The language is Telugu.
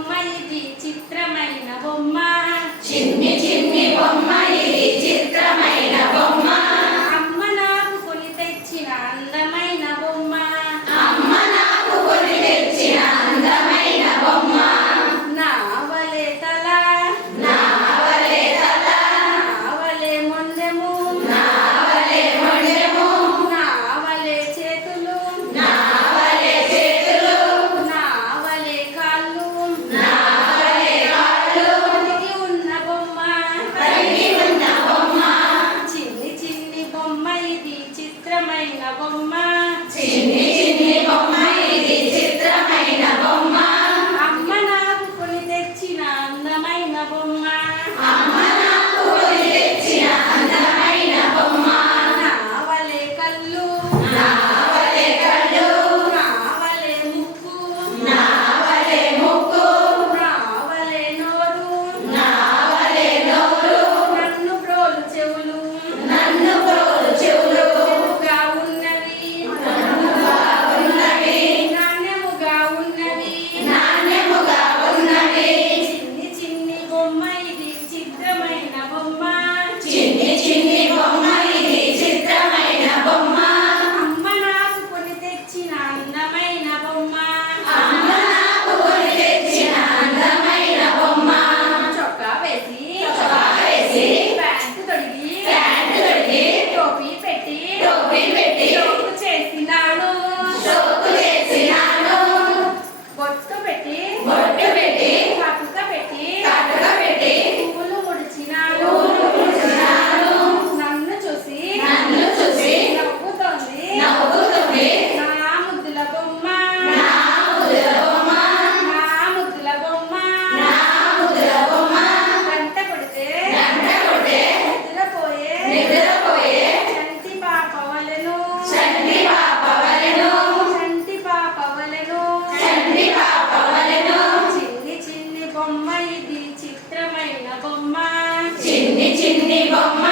బొమ్మ ఇది చిత్రమైన బొమ్మ చిన్ని చిన్ని బొమ్మ ఇది చిత్రమైన బొమ్మ అమ్మ నాకు కొని తెచ్చిన అందమైన బొమ్మ అమ్మ నాకు కొని తెచ్చిన అందమైన బొమ్మ నావలే తల నావలే తల నావలే మొండెము నావలే మొండెము నావలే చేతులు నావలే చేతులు నావలే కాళ్ళు నావలే కాళ్ళు కలిగి ఉన్న బొమ్మ కలిగి ఉన్న బొమ్మ చిన్ని చిన్ని బొమ్మ ఇది చిత్రమైన బొమ్మ చిన్ని చిన్ని బొమ్మ ఇది చిత్రమైన బొమ్మ అమ్మ నాకు కొని తెచ్చిన అందమైన బొమ్మ అమ్మ నాకు కొని తెచ్చిన అందమైన బొమ్మ నావలే కళ్ళు నావలే కళ్ళు నావలే ముక్కు నావలే ముక్కు నావలే నోరు నావలే నోరు నన్ను ప్రోలు చెవులు నన్ను ప్రోలు చెవులు చెవుగా ఉన్నవి ఉన్నవి నాణ్యముగా ఉన్నవి నాణ్యముగా ఉన్నవి చిన్ని చిన్ని బొమ్మ ఇది చిత్రమైన బొమ్మ చిన్ని చిన్ని బొమ్మ ఇది చిత్రమైన బొమ్మ అమ్మ నాకు కొని తెచ్చిన అందమైన బొమ్మ అమ్మ నాకు కొని తెచ్చిన అందమైన బొమ్మ చొక్కా వేసి చొక్కా వేసి ప్యాంటు తొడిగి ప్యాంటు తొడిగి టోపీ పెట్టి టోపీ పెట్టి షోకు చేసినాను షోకు చేసినాను బొట్టు పెట్టి బొట్టు పెట్టి కాటుక పెట్టి కాటుక పెట్టి పువ్వులు ముడిచినాను కూర్చున్నాను నన్ను చూసి నన్ను చూసి నవ్వుతోంది నవ్వుతుంది నా ముద్దుల బొమ్మ నా ముద్దుల బొమ్మ నా ముద్దుల బొమ్మ నా ముద్దుల బొమ్మ గంట కొడితే గంట కొట్టే నిద్రపోయే నిద్రపోయే చంటి పాప వలెను చంటి పాప వలెను చంటి పాప వలెను చంటి పాప వలెను చిన్ని చిన్ని బొమ్మ ఇది చిత్రమైన బొమ్మ చిన్ని చిన్ని బొమ్మ